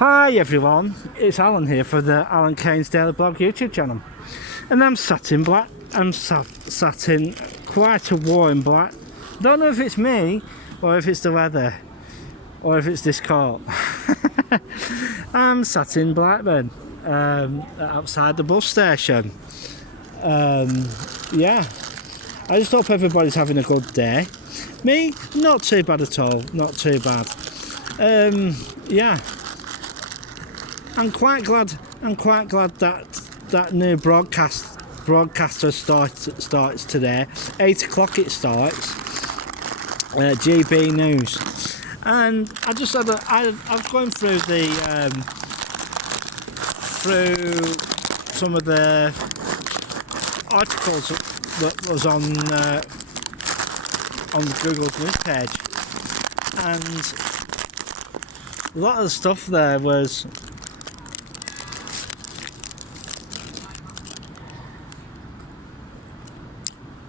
Hi everyone, it's Alan here for the Alan Keynes Daily Blog YouTube channel, and I'm sat in black. I'm sat in quite a warm black. Don't know if it's me or if it's the weather or if it's this cold. I'm sat in Blackburn, outside the bus station. Yeah, I just hope everybody's having a good day. Me, not too bad at all, not too bad. Yeah, I'm quite glad that new broadcaster starts today. 8 o'clock it starts. GB News, and I just had I've gone through through some of the articles that was on Google's news page, and a lot of the stuff there was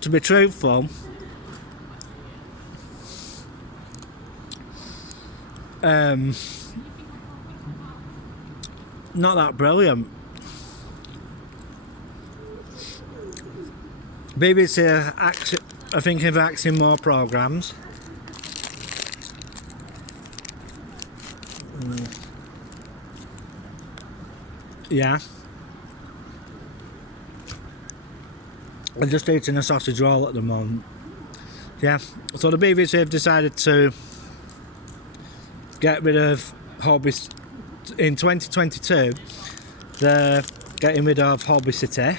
to be truthful, not that brilliant. BBC are thinking of acting more programmes. Yeah. I'm just eating a sausage roll at the moment. Yeah, so the BBC have decided to get rid of Holby in 2022. They're getting rid of Holby City,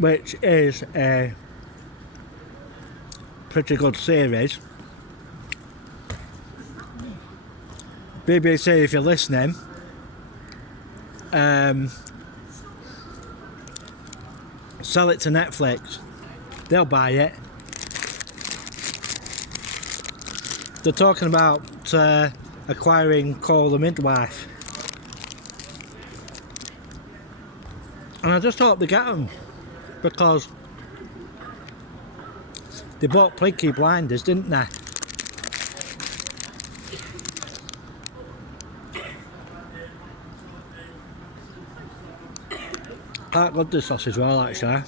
which is a pretty good series. BBC, if you're listening, sell it to Netflix. They'll buy it. They're talking about acquiring Call the Midwife, and I just hope they get them, because they bought Peaky Blinders, didn't they? Quite good, this sausage roll, actually.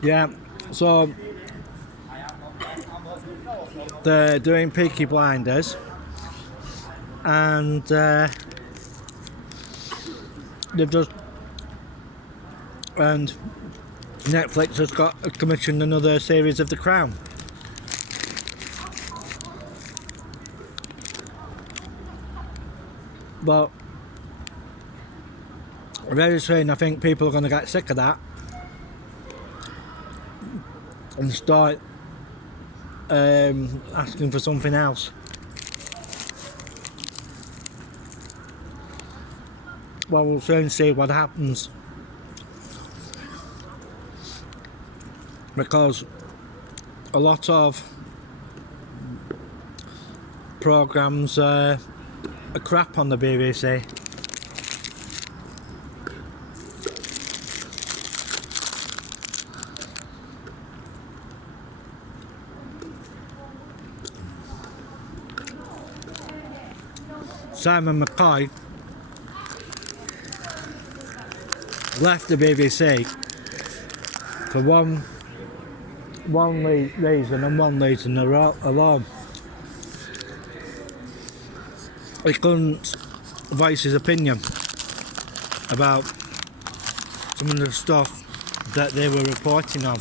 Yeah, so they're doing Peaky Blinders, and they've just, and Netflix has got commissioned another series of The Crown. But very soon I think people are going to get sick of that and start asking for something else. Well, we'll soon see what happens, because a lot of programmes are crap on the BBC. Simon McCoy left the BBC for one reason and one reason alone. He couldn't voice his opinion about some of the stuff that they were reporting on,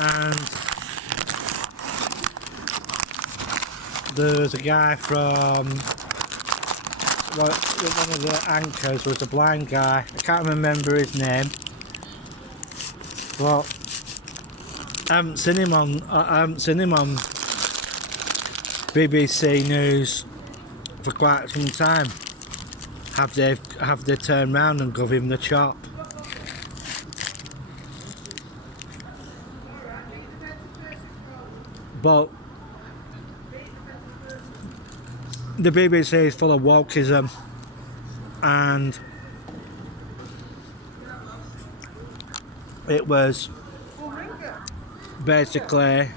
and there was a guy from one of the anchors was a blind guy. I can't remember his name, but I haven't seen him on BBC News for quite some time. Have they turned round and give him the chop? But the BBC is full of wokeism, and It was basically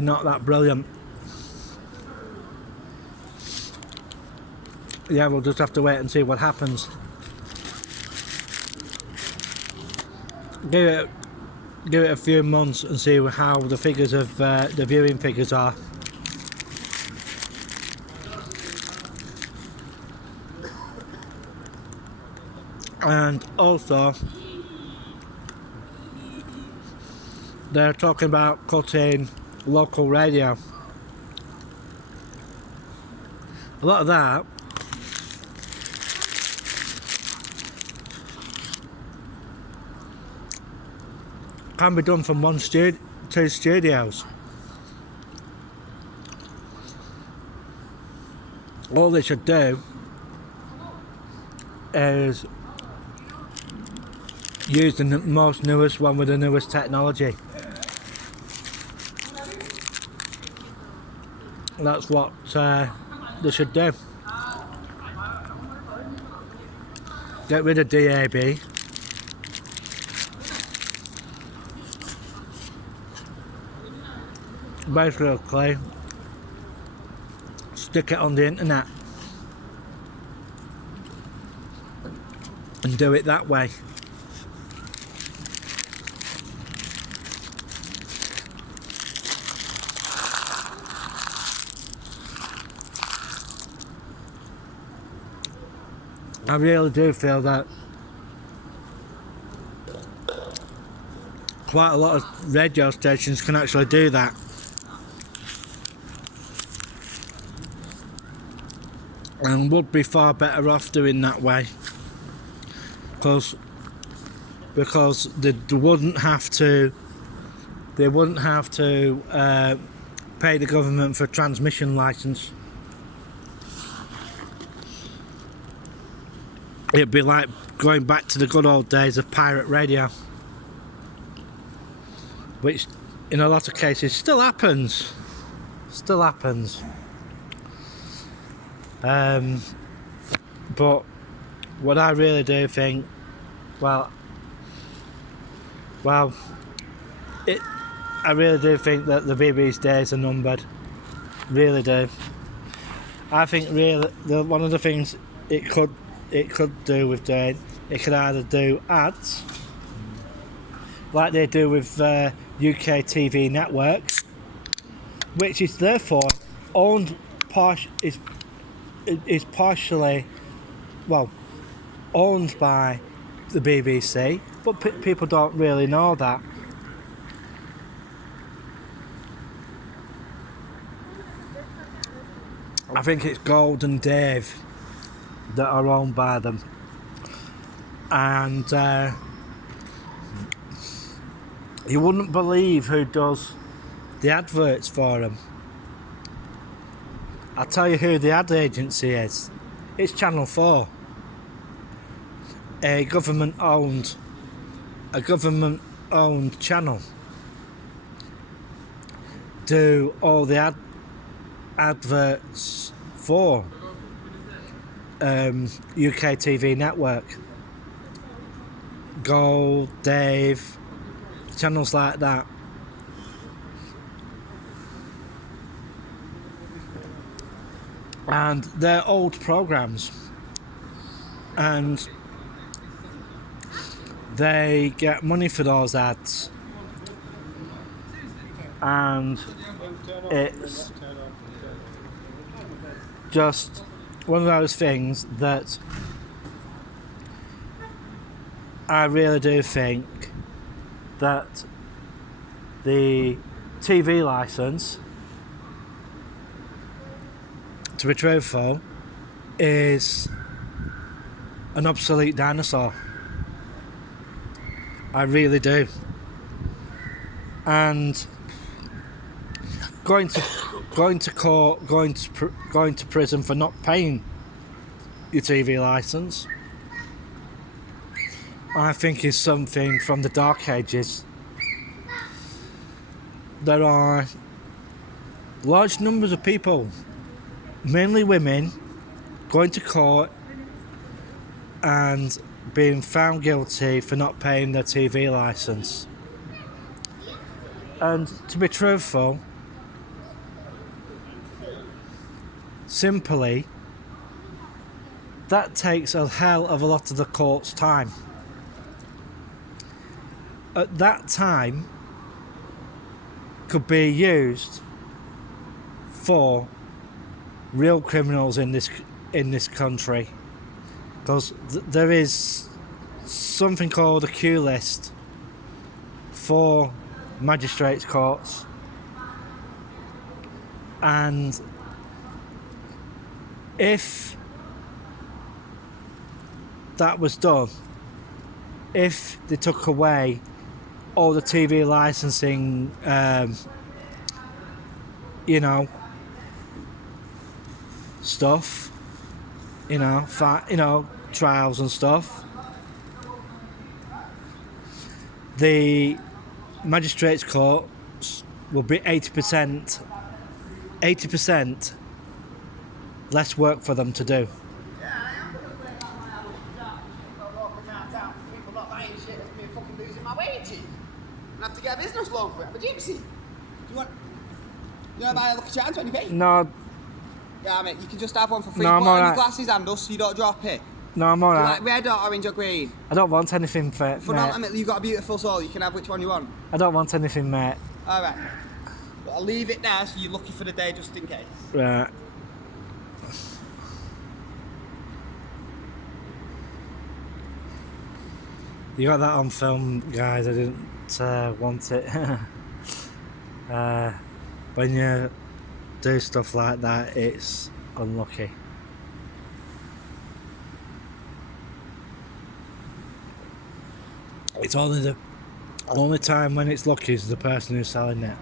not that brilliant. Yeah, we'll just have to wait and see what happens. Give it a few months and see how the figures of the viewing figures are. And also, they're talking about cutting local radio. A lot of that can be done from two studios. All they should do is use the most newest one with the newest technology. That's what they should do. Get rid of DAB. Basically, stick it on the internet and do it that way. I really do feel that quite a lot of radio stations can actually do that. And would be far better off doing that way, because they wouldn't have to pay the government for a transmission license. It'd be like going back to the good old days of pirate radio, which in a lot of cases still happens. But what I really do think, I really do think that the BB's days are numbered. Really do. I think one of the things it could do with doing, it could either do ads like they do with UK TV network, which is therefore owned is partially owned by the BBC, but people don't really know that. I think it's Gold and Dave that are owned by them, and you wouldn't believe who does the adverts for them. I'll tell you who the ad agency is. It's Channel 4, a government-owned channel. Do all the adverts for UK TV network, Gold, Dave, channels like that. And they're old programs, and they get money for those ads, and it's just one of those things that I really do think that the TV license, to be truthful, is an obsolete dinosaur. I really do. And going to court, going to prison for not paying your TV license, I think is something from the dark ages. There are large numbers of people, mainly women, going to court and being found guilty for not paying their TV licence. And to be truthful, simply, that takes a hell of a lot of the court's time. At that time could be used for real criminals in this country, because there is something called a queue list for magistrates' courts, and if that was done, if they took away all the TV licensing, stuff, trials and stuff, the magistrates' courts will be 80% less work for them to do. I have to get a business loan for it. I'm a gypsy. Do you want to buy a Lucky Charm 20p? No. Yeah, mate, you can just have one for free. No, I'm Put on alright. your glasses and us so you don't drop it. No, I'm Do you alright. like red or orange or green? I don't want anything, mate. You've got a beautiful soul. You can have which one you want. I don't want anything, mate. Alright. But I'll leave it there so you're lucky for the day just in case. Right. You got that on film, guys. I didn't want it. When you do stuff like that, it's unlucky. It's only the only time when it's lucky is the person who's selling it.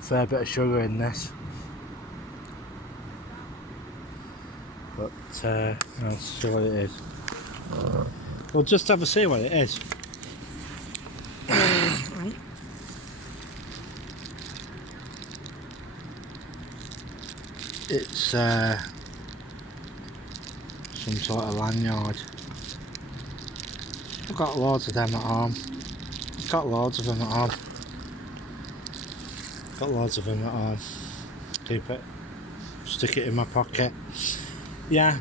Fair bit of sugar in this, but I'll see what it is. We'll just have a see what it is. It's some sort of lanyard. I've got loads of them at home. Got loads of them at home. Keep it. Stick it in my pocket. Yeah.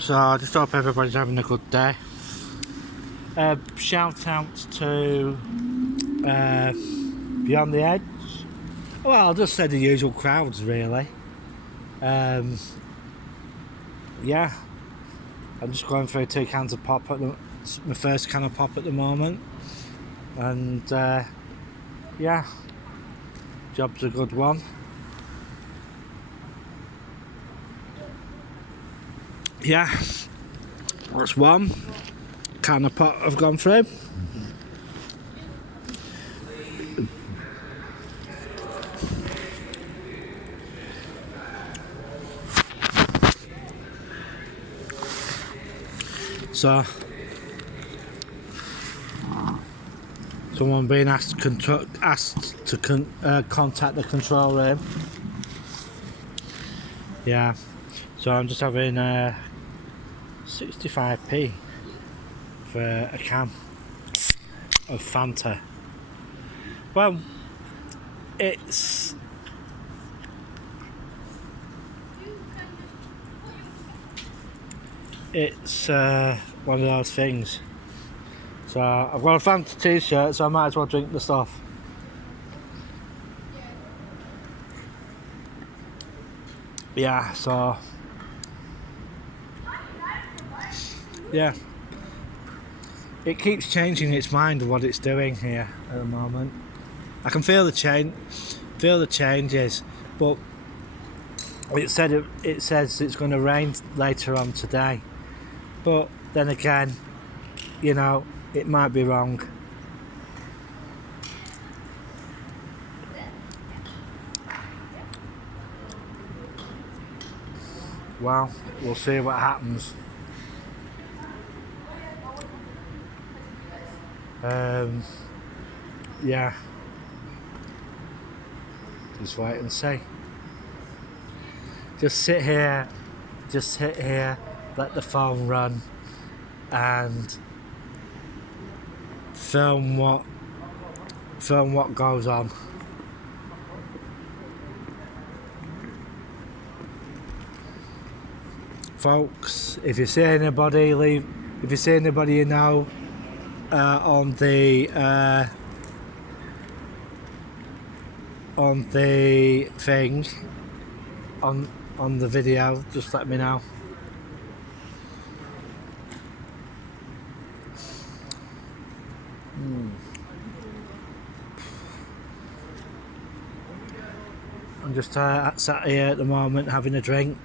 So I just hope everybody's having a good day. Shout out to Beyond the Edge. Well, I'll just say the usual crowds, really. Yeah. I'm just going through 2 cans of pop my first can of pop at the moment. And yeah. Job's a good one. Yeah, that's one can of pot I've gone through. So, someone being asked to contact the control room. Yeah, so I'm just having 65p for a can of Fanta. Well, it's one of those things. So I've got a Fanta t-shirt, so I might as well drink the stuff. Yeah, so yeah, it keeps changing its mind of what it's doing here at the moment. I can feel the changes, but it says it's going to rain later on today. But then again, it might be wrong. well, we'll see what happens. Yeah, just wait and see. Just sit here, let the phone run, and film what goes on. Folks, if you see anybody you know on the thing, on the video, just let me know. I'm just sat here at the moment having a drink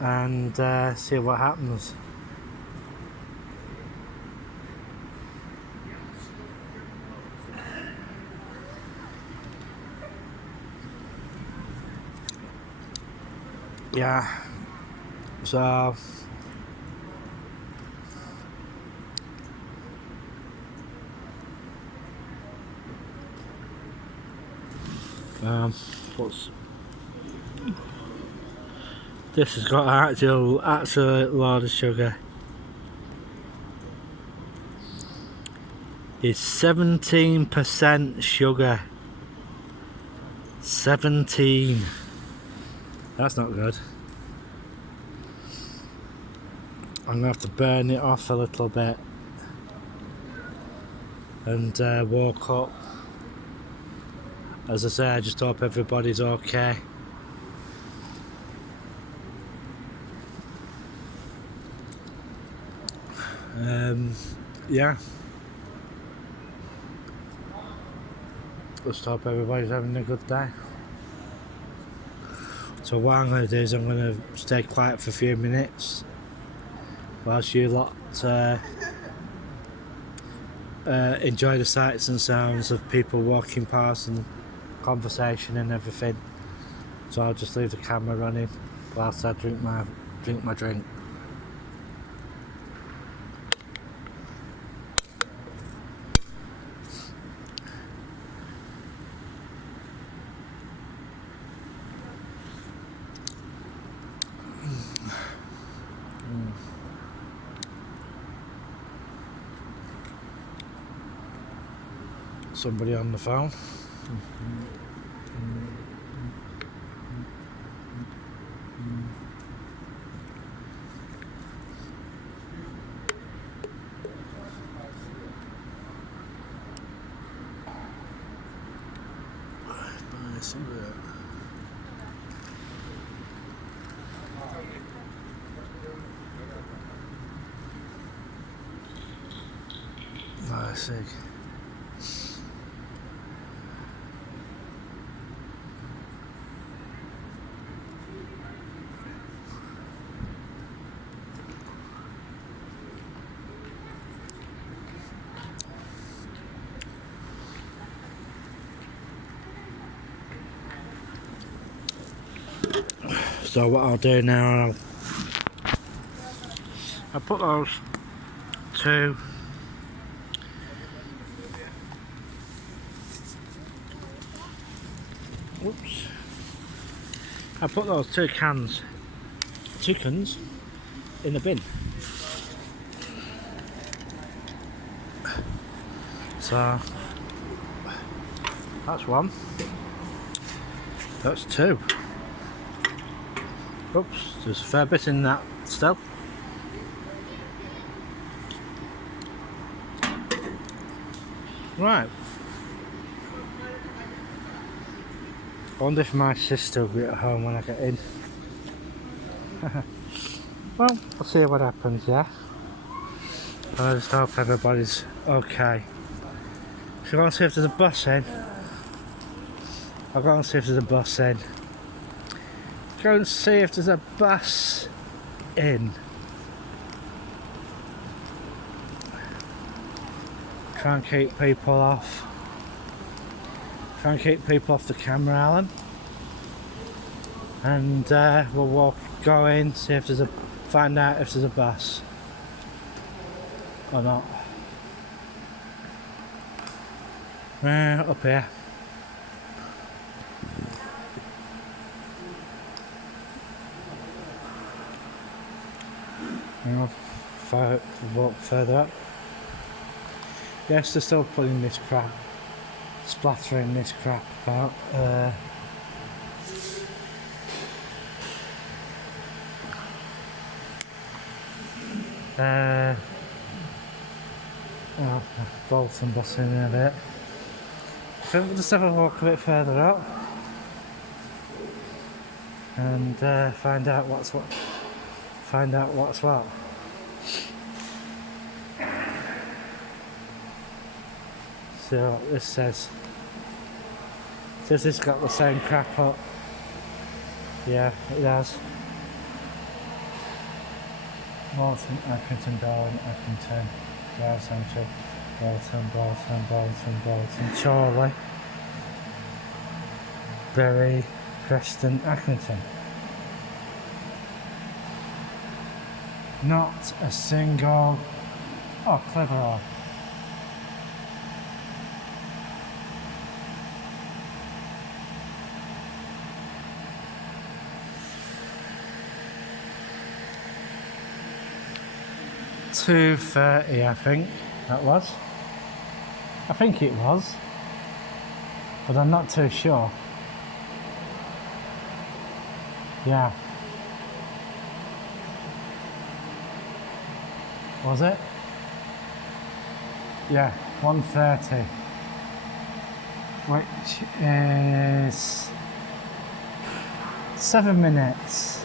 and see what happens. Yeah, so this has got an absolute load of sugar. It's 17% sugar. 17. That's not good. I'm gonna have to burn it off a little bit and walk up. As I say, I just hope everybody's okay. Yeah. Just hope everybody's having a good day. So what I'm going to do is I'm going to stay quiet for a few minutes whilst you lot enjoy the sights and sounds of people walking past and conversation and everything. So I'll just leave the camera running whilst I drink my drink. Somebody on the phone. I see. So what I'll do now, I'll put those two I put those two cans in the bin. So that's one. That's two. Oops, there's a fair bit in that still. Right. I wonder if my sister will be at home when I get in. Well, we'll see what happens, yeah? I just hope everybody's okay. So go and see if there's a bus in. I'll go and see if there's a bus in. Go and see if there's a bus in. Try and keep people off. Try and keep people off the camera, Alan. and we'll go in, see if there's find out if there's a bus or not. Up here. And I'll walk further up. Yes, they're still putting this crap, splattering this crap about. Oh, Bolton bus in a bit. I think we'll just have a walk a bit further up and find out what's what. Find out what's what. See what this says. Says it's got the same crap up. Yeah, it has. Bolton, Accrington, Darwin, Accrington, Glasgow Central, Bolton, Chorley, Bury, Preston, Accrington. Not a single. Oh, clever. 2:30, I think that was. I think it was, but I'm not too sure. Yeah. Was it? Yeah, 1:30, which is 7 minutes.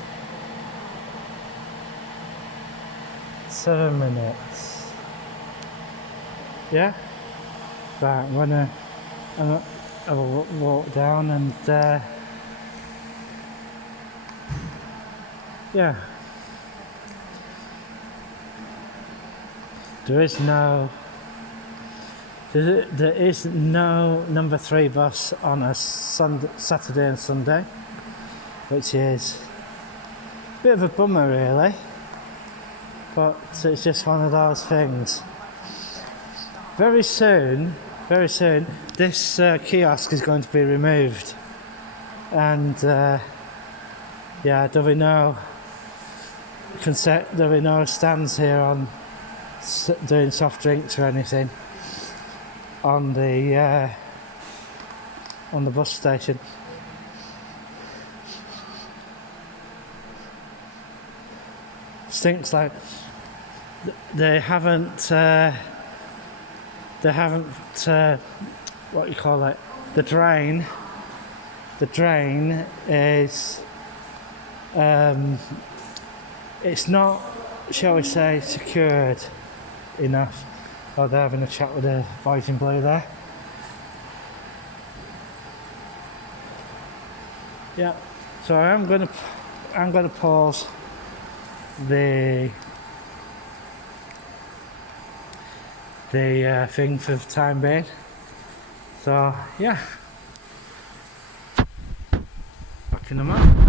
7 minutes. Yeah? Right, I'm gonna have a walk down and yeah. There is no number 3 bus on a Saturday and Sunday, which is a bit of a bummer really, but it's just one of those things. Very soon this kiosk is going to be removed, and yeah, there'll be no stands here on doing soft drinks or anything on the bus station. Stinks like they haven't what you call it, the drain is it's not, shall we say, secured enough. Oh, they're having a chat with the boys in blue there. Yeah, so I'm gonna pause the thing for the time being. So yeah, back in a moment.